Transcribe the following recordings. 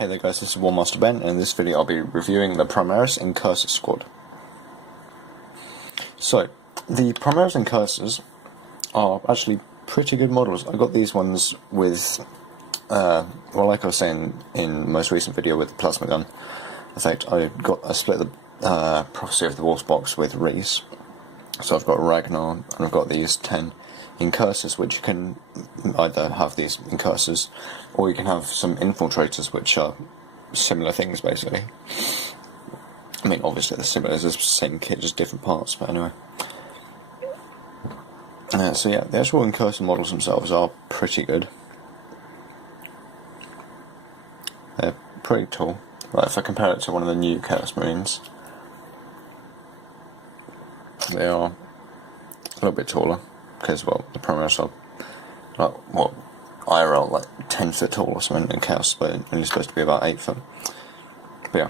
Hey there guys, this is Warmaster Ben, and in this video I'll be reviewing the Primaris Incursors squad. So, the Primaris Incursors are actually pretty good models. I got these ones with, well, like I was saying in the most recent video with the plasma gun effect, I split the Prophecy of the Wolf's box with Reese. So I've got Ragnar, and I've got these 10 incursors, which you can either have these incursors, or you can have some infiltrators, which are similar things, basically. I mean, obviously they're similar, it's the same kit, just different parts, but anyway. So yeah, the actual incursor models themselves are pretty good. They're pretty tall. Like, if I compare it to one of the new Chaos Marines, they are a little bit taller, because, well, the Primaris are, like, what, IRL, like 10 foot tall or something, and Chaos is only supposed to be about 8 foot. But yeah,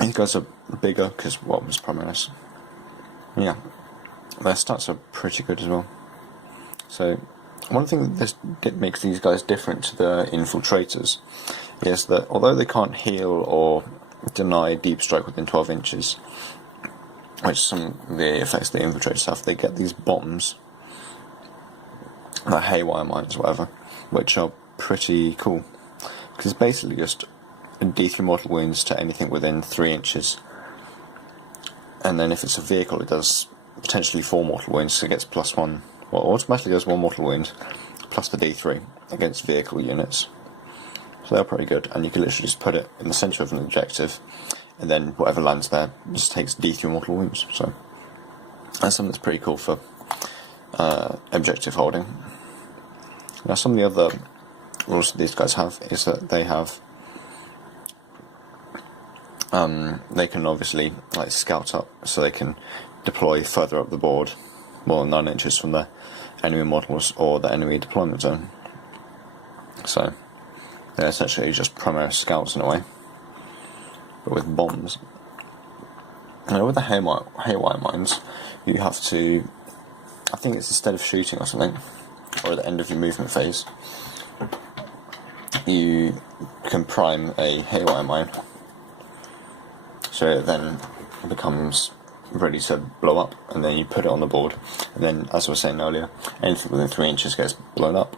these guys are bigger, because what was Primaris? Yeah, their stats are pretty good as well. So, one thing that makes these guys different to the infiltrators is that although they can't heal or deny deep strike within 12 inches, which some of the effects the infiltrators have, they get these bombs, like haywire mines or whatever, which are pretty cool, because it's basically just D3 mortal wounds to anything within 3 inches, and then if it's a vehicle it does potentially 4 mortal wounds, so it gets +1, well, automatically does 1 mortal wound, plus the D3 against vehicle units. So they're pretty good, and you can literally just put it in the centre of an objective, and then whatever lands there just takes D3 mortal wounds. So that's something that's pretty cool for objective holding. Now, some of the other rules that these guys have is that they have, they can obviously like scout up, so they can deploy further up the board, more than 9 inches from the enemy models or the enemy deployment zone. So they're essentially just Primaris scouts in a way, but with bombs. Now with the haywire mines, you have to, I think it's instead of shooting or something, or at the end of your movement phase, you can prime a haywire mine, so it then becomes ready to blow up, and then you put it on the board, and then, as I was saying earlier, anything within 3 inches gets blown up.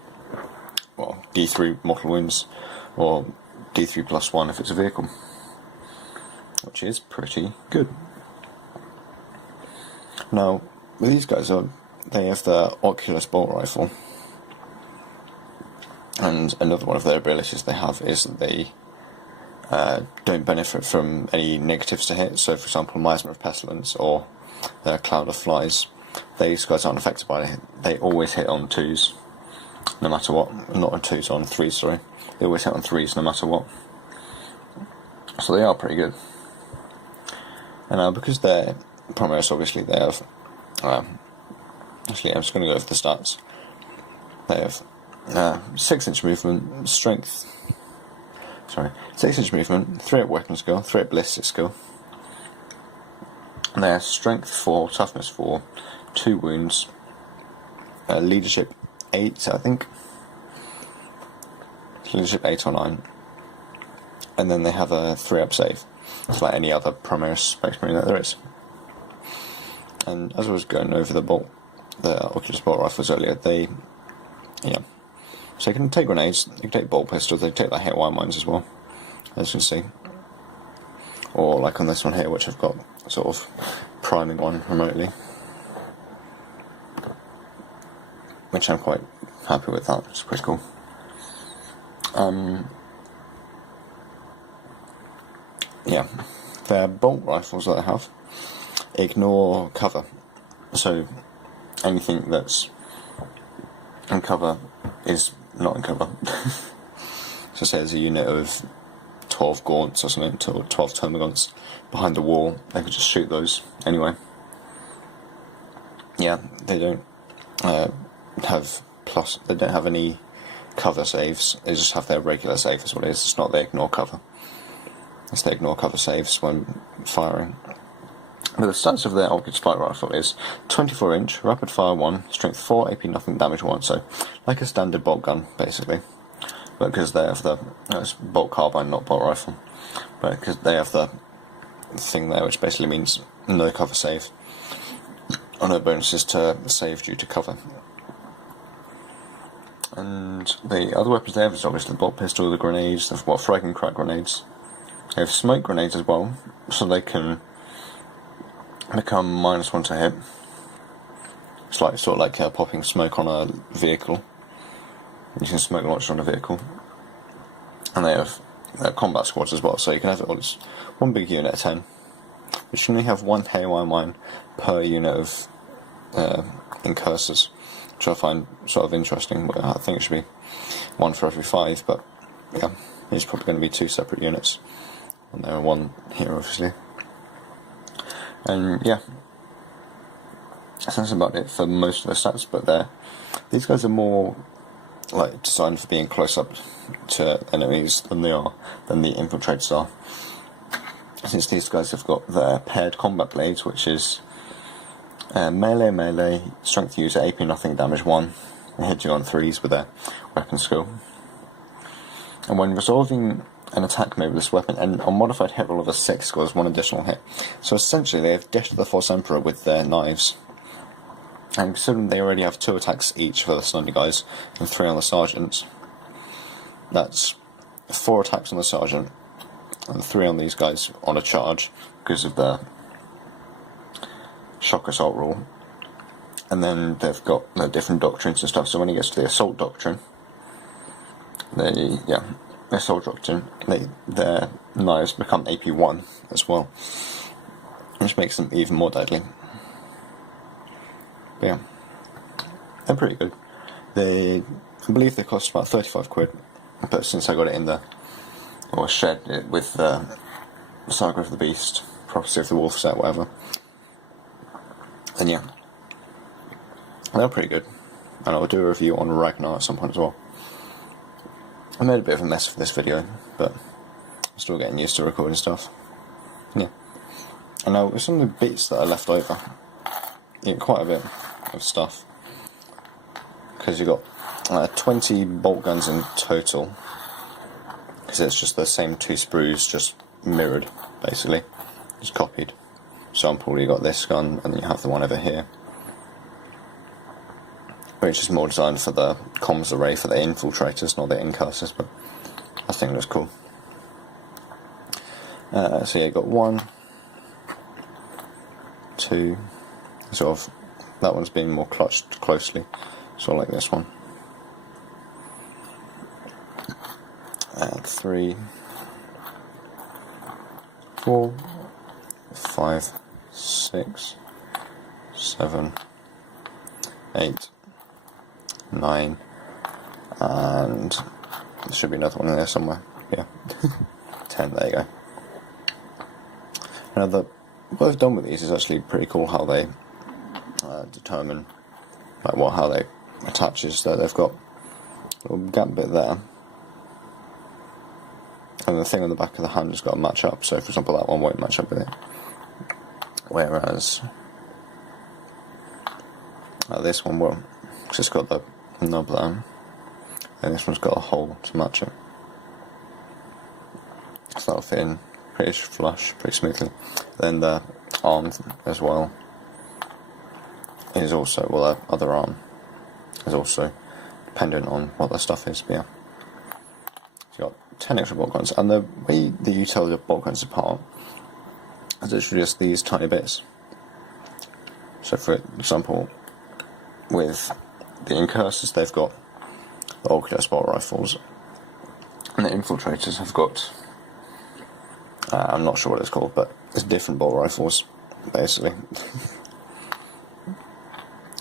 Well, D3 mortal wounds, or D3 +1 if it's a vehicle, which is pretty good. Now, with these guys, they have the Oculus bolt rifle, and another one of their abilities they have is that they don't benefit from any negatives to hit. So, for example, Miasma of Pestilence or the Cloud of Flies, these guys aren't affected by it. They always hit on 2s, no matter what. Not on 2s, on 3s, sorry. They always hit on 3s, no matter what. So they are pretty good. And now, because they're Primaris, obviously they have, actually I'm just going to go over the stats. They have 6-inch movement, strength, 6-inch movement, 3 at weapon skill, 3 at ballistic skill. And they have strength 4, toughness 4, 2 wounds, leadership 8, I think. Leadership 8 or 9. And then they have a 3-up save. It's like any other Primaris Space Marine that there is. And as I was going over the Oculus bolt rifles earlier, so they can take grenades, they can take bolt pistols, they can take the haywire mines as well, as you can see. Or like on this one here, which I've got sort of priming one remotely, which I'm quite happy with that, it's pretty cool. Yeah, their bolt rifles that I have ignore cover, so anything that's in cover is not in cover. So say there's a unit of 12 grots or something, 12 termagants behind the wall, they could just shoot those anyway. Yeah, they don't they don't have any cover saves, they just have their regular save is what it is. It's not they ignore cover, it's they ignore cover saves when firing. But the stats of their Oculus Spike Rifle is 24-inch, rapid fire 1, strength 4, AP nothing, damage 1, so like a standard bolt gun, basically. but because they have the it's bolt carbine, not bolt rifle, but because they have the thing there, which basically means no cover save, or no bonuses to save due to cover. And the other weapons they have is obviously the bolt pistol, the grenades, they've got frag and crack grenades. They have smoke grenades as well, so they can become -1 to hit. It's like sort of like popping smoke on a vehicle. You can smoke launcher on a vehicle. And they have combat squads as well, so you can have it all as one big unit of 10. Which can only have one KY mine per unit of incursors, which I find sort of interesting. But I think it should be one for every 5, but yeah, it's probably going to be 2 separate units. And there are 1 here, obviously. And yeah, that's about it for most of the stats, but these guys are more like designed for being close up to enemies than the infiltrators are. Since these guys have got their paired combat blades, which is melee, strength user, AP nothing, damage 1, and hitting on 3s with their weapon skill. And when resolving an attack made with this weapon, and on modified hit roll of a 6 scores 1 additional hit. So essentially they have dished the False Emperor with their knives. And considering they already have 2 attacks each for the Sunday guys, and 3 on the sergeants, that's 4 attacks on the sergeant, and 3 on these guys on a charge, because of the shock assault rule. And then they've got different doctrines and stuff, so when it gets to the assault doctrine, their knives become AP1 as well, which makes them even more deadly. But yeah, they're pretty good. I believe they cost about 35 quid, but since I got it in or shared it with the Saga of the Beast, Prophecy of the Wolf set, whatever, then yeah, they're pretty good. And I'll do a review on Ragnar at some point as well. I made a bit of a mess for this video, but I'm still getting used to recording stuff. Yeah. And now, with some of the bits that are left over, you get quite a bit of stuff. Because you've got 20 bolt guns in total. Because it's just the same 2 sprues, just mirrored, basically. Just copied. Example, you got this gun, and then you have the one over here, which is more designed for the comms array for the infiltrators, not the incursors, but I think it looks cool. So yeah, you got 1, 2, sort of, that one's being more clutched closely, sort of like this one. 3, 4, 5, 6, 7, 8, 9, and there should be another one in there somewhere. Yeah, 10. There you go. Now, what they've done with these is actually pretty cool. How they determine how they attaches. That they've got a little gap bit there, and the thing on the back of the hand has got to match up. So, for example, that one won't match up with it, whereas this one will. Because it's got the knob there, and this one's got a hole to match it. So that'll fit in pretty flush, pretty smoothly. Then the arm as well is also, the other arm is also dependent on what the stuff is. But yeah, so you've got 10 extra bolt guns, and the way that you tell your bolt guns apart is literally just these tiny bits. So, for example, with the incursors, they've got the Oculus bolt rifles, and the infiltrators have got, I'm not sure what it's called, but it's different bolt rifles, basically.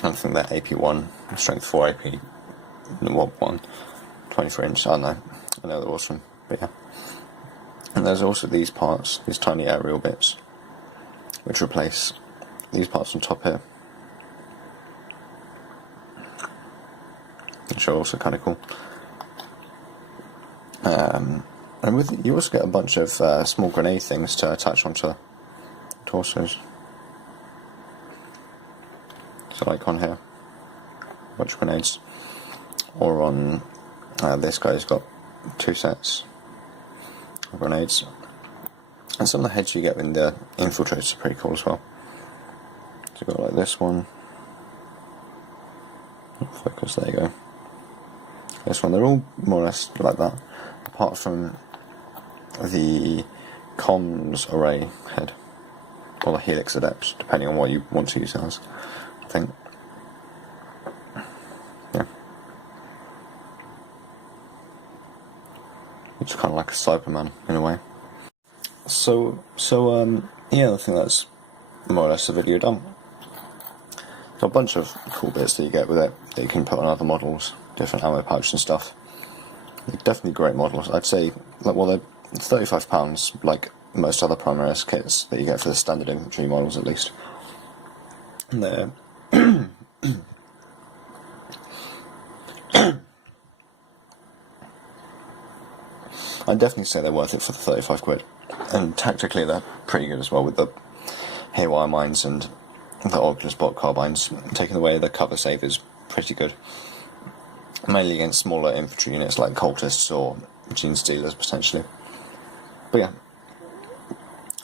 I think they're AP1, strength 4 AP, Wob 1, 24 inch, I don't know, I know they're awesome, but yeah. And there's also these parts, these tiny aerial bits, which replace these parts on top here, which are also kind of cool. And with you also get a bunch of small grenade things to attach onto torsos. So like on here, a bunch of grenades. Or on this guy's got 2 sets of grenades. And some of the heads you get in the infiltrators are pretty cool as well. So you've got like this one. Focus, there you go. This one, they're all more or less like that, apart from the comms array head, or the helix adept, depending on what you want to use it as, I think. Yeah. It's kind of like a Cyberman in a way. So yeah, I think that's more or less the video done. Got a bunch of cool bits that you get with it that you can put on other models, different ammo pouch and stuff. They're definitely great models. I'd say, like, well, they're £35, like most other primaris kits that you get for the standard infantry models, at least. And they're I'd definitely say they're worth it for the 35 quid. And tactically, they're pretty good as well, with the haywire mines and the Oculus bot carbines. Taking away the cover save is pretty good, mainly against smaller infantry units like cultists or gene stealers potentially. But yeah,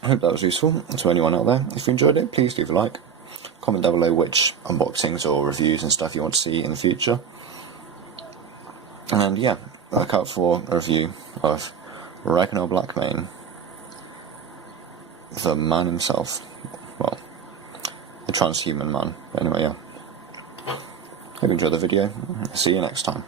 I hope that was useful to anyone out there. If you enjoyed it, please leave a like, comment down below which unboxings or reviews and stuff you want to see in the future, and yeah, look out for a review of Ragnar Blackmane, the man himself. Well, the transhuman man. But anyway, yeah. Hope you enjoyed the video. See you next time.